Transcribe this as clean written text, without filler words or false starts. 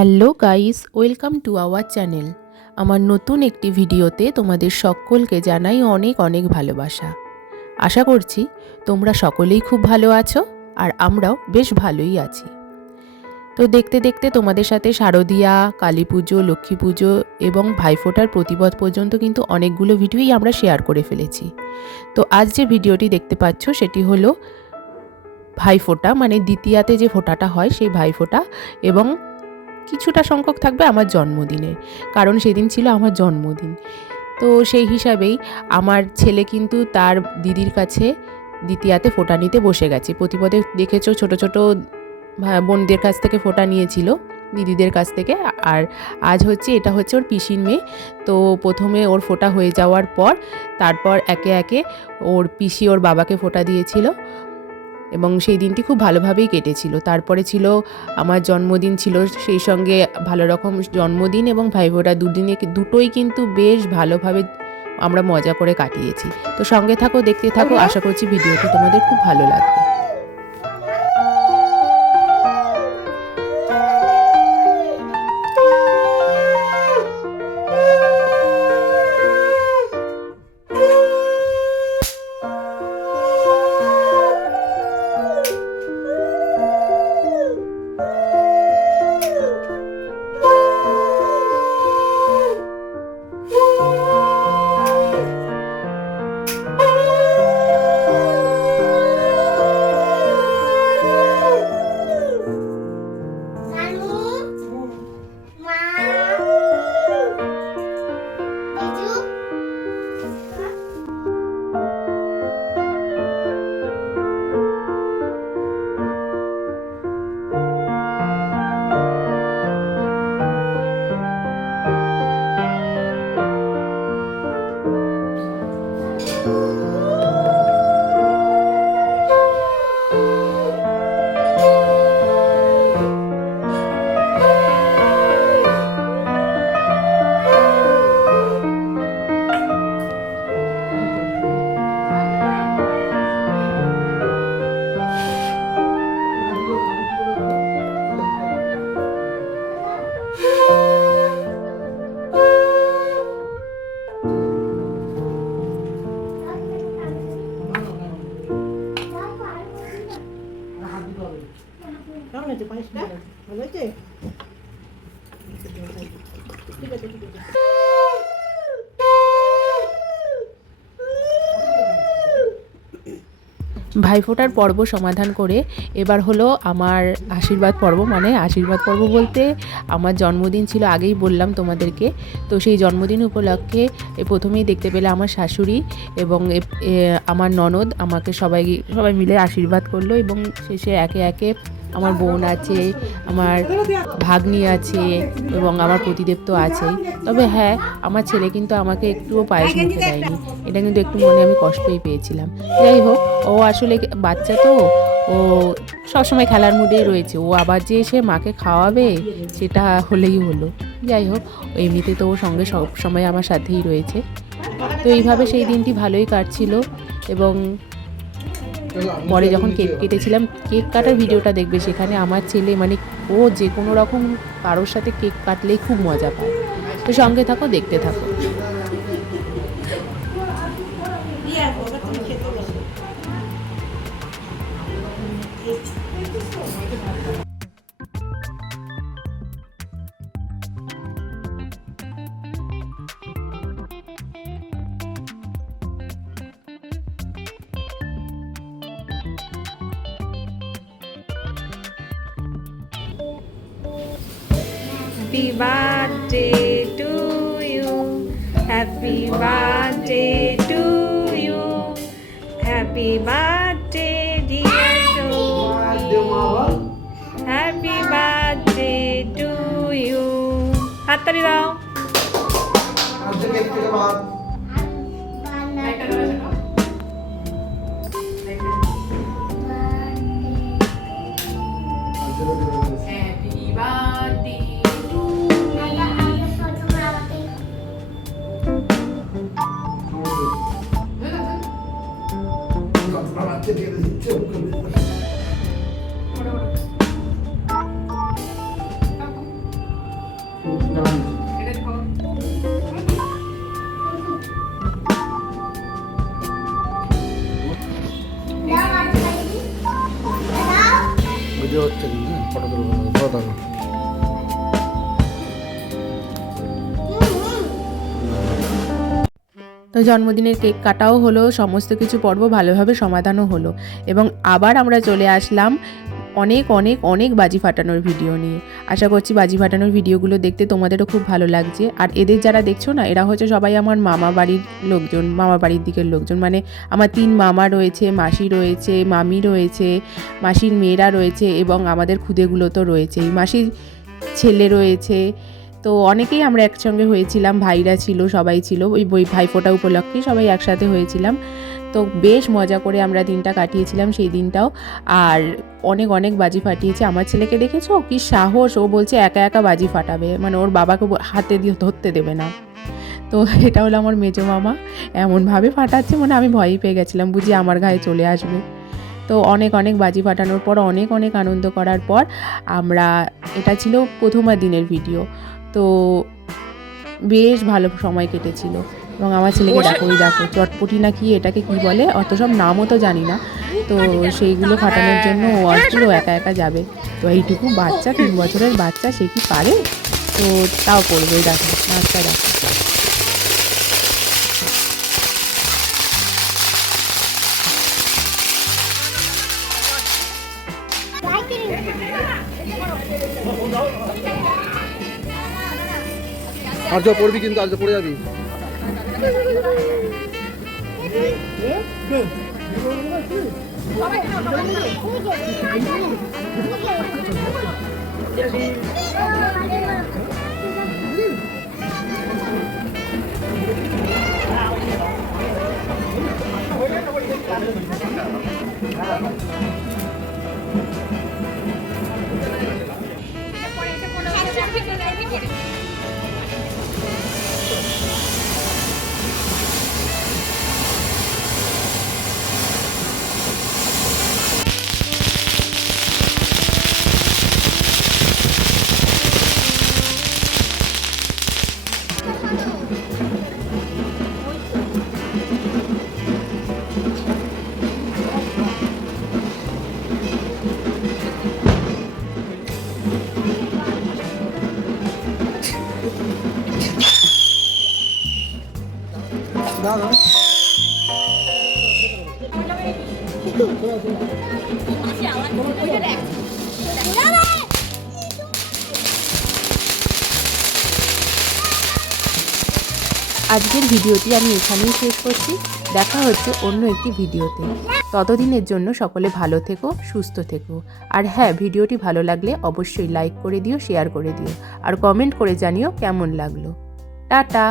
Hello guys, welcome to our channel. আমার নতুন একটি ভিডিওতে তোমাদের সকলকে জানাই অনেক অনেক ভালোবাসা। আশা করছি তোমরা সকলেই খুব ভালো আছো আর আমরাও বেশ ভালোই আছি। তো দেখতে দেখতে তোমাদের সাথে শারদীয়া, কালী পুজো, লক্ষ্মী পুজো এবং ভাইফোঁটার প্রতিপদ পর্যন্ত কিন্তু অনেকগুলো ভিডিওই আমরা শেয়ার করে ফেলেছি। তো আজ যে ভিডিওটি দেখতে পাচ্ছ সেটি হলো ভাইফোঁটা, মানে দ্বিতীয়াতে যে ফোঁটাটা হয় সেই ভাইফোঁটা, এবং কিছুটা সংখ্যক থাকবে আমার জন্মদিনের, কারণ সেদিন ছিল আমার জন্মদিন। তো সেই হিসাবেই আমার ছেলে কিন্তু তার দিদির কাছে দ্বিতীয়াতে ফোঁটা নিতে বসে গেছে। প্রতিপদে দেখেছো ছোট ছোট বোনদের কাছ থেকে ফোঁটা নিয়েছিল, দিদিদের কাছ থেকে। আর আজ এটা হচ্ছে ওর পিসির মেয়ে। তো প্রথমে ওর ফোঁটা হয়ে যাওয়ার পর তারপর একে একে ওর পিসি ওর বাবাকে ফোঁটা দিয়েছিল এবং সেই দিনটি খুব ভালোভাবেই কেটেছিল। তারপরে ছিল আমার জন্মদিন, ছিল সেই সঙ্গে ভালো রকম জন্মদিন এবং ভাইফোঁটা দুটোই কিন্তু বেশ ভালোভাবে আমরা মজা করে কাটিয়েছি। তো সঙ্গে থাকো, দেখতে থাকো, আশা করছি ভিডিওটি তোমাদের খুব ভালো লাগবে। কেমন হয়েছে পায়েসটা? ভালো হয়েছে? ঠিক আছে ঠিক আছে। ভাইফোঁটার পর্ব সমাধান করে এবার হলো আমার আশীর্বাদ পর্ব। মানে আশীর্বাদ পর্ব বলতে আমার জন্মদিন ছিল, আগেই বললাম তোমাদেরকে। তো সেই জন্মদিন উপলক্ষে প্রথমেই দেখতে পেলে আমার শাশুড়ি এবং আমার ননদ আমাকে সবাই মিলে আশীর্বাদ করলো, এবং শেষে একে একে আমার বোন আছে, আমার ভাগ্নি আছে এবং আমার প্রতিদেব তো আছেই। তবে হ্যাঁ, আমার ছেলে কিন্তু আমাকে একটুও পায়েস মুখে দেয়নি, এটা কিন্তু একটু মনে আমি কষ্টই পেয়েছিলাম। যাই হোক, ও আসলে বাচ্চা তো, ও সবসময় খেলার মুডেই রয়েছে। ও আবার যে এসে মাকে খাওয়াবে সেটা হলেই হলো। যাই হোক, এমনিতে তো ও সঙ্গে সব সময় আমার সাথেই রয়েছে। তো এইভাবে সেই দিনটি ভালোই কাটছিল। এবং পরে যখন কেক কেটেছিলাম, কেক কাটার ভিডিওটা দেখবে, সেখানে আমার ছেলে মানে ও যে কোনো রকম কারোর সাথে কেক কাটলেই খুব মজা পায়। তো সঙ্গে থাকো, দেখতে থাকো। Happy birthday to you. Happy birthday to you. Happy birthday dear Sophie. Happy birthday to you. হাততালি দাও। ভিডিও হচ্ছে ফটো তুলবো। তো জন্মদিনের কেক কাটাও হলো, সমস্ত কিছু পর্ব ভালোভাবে সমাধানও হলো এবং আবার আমরা চলে আসলাম অনেক অনেক অনেক বাজি ফাটানোর ভিডিও নিয়ে। আশা করছি বাজি ফাটানোর ভিডিওগুলো দেখতে তোমাদেরও খুব ভালো লাগছে। আর এদের যারা দেখছো না, এরা হচ্ছে সবাই আমার মামা বাড়ির লোকজন, মামা বাড়ির দিকের লোকজন। মানে আমার 3 মামা রয়েছে, মাসি রয়েছে, মামি রয়েছে, মাসির মেয়েরা রয়েছে এবং আমাদের খুদেগুলো তো রয়েছেই, মাসির ছেলে রয়েছে। তো অনেকেই আমরা একসঙ্গে হয়েছিলাম, ভাইরা ছিল, সবাই ছিল, ওই ভাইফোঁটা উপলক্ষে সবাই একসাথে হয়েছিলাম। তো বেশ মজা করে আমরা দিনটা কাটিয়েছিলাম সেই দিনটাও। আর অনেক অনেক বাজি ফাটিয়েছি। আমার ছেলেকে দেখেছো কি সাহস, ও বলছে একা একা বাজি ফাটাবে, মানে ওর বাবাকে হাতে দিয়ে ধরতে দেবে না। তো এটা হলো আমার মেজো মামা, এমনভাবে ফাটাচ্ছে মানে আমি ভয়ই পেয়ে গেছিলাম, বুঝি আমার গায়ে চলে আসবে। তো অনেক অনেক বাজি ফাটানোর পর অনেক অনেক আনন্দ করার পর আমরা, এটা ছিল প্রথমবার দিনের ভিডিও, তো বেশ ভালো সময় কেটেছিল। এবং আমার ছেলেকে দেখো চটপটি না কি এটাকে কি বলে, অত সব নামও তো জানি না। তো সেইগুলো ফাটানোর জন্য ও আসছিল, ও একা একা যাবে। তো এইটুকু বাচ্চা, 3 বছরের বাচ্চা, সে কি পারে? তো তাও করবে, দেখো নাচটা দেখো। আর যা পড়বি কিন্তু, আর যা পড়ে যাবি। দাদা আজকের ভিডিওটি আমি এখানেই শেষ করছি। দেখা হচ্ছে অন্য একটি ভিডিওতে। ততদিনের জন্য সকলে ভালো থেকো, সুস্থ থেকো। আর হ্যাঁ, ভিডিওটি ভালো লাগলে অবশ্যই লাইক করে দিও, শেয়ার করে দিও আর কমেন্ট করে জানিও কেমন লাগলো। টাটা।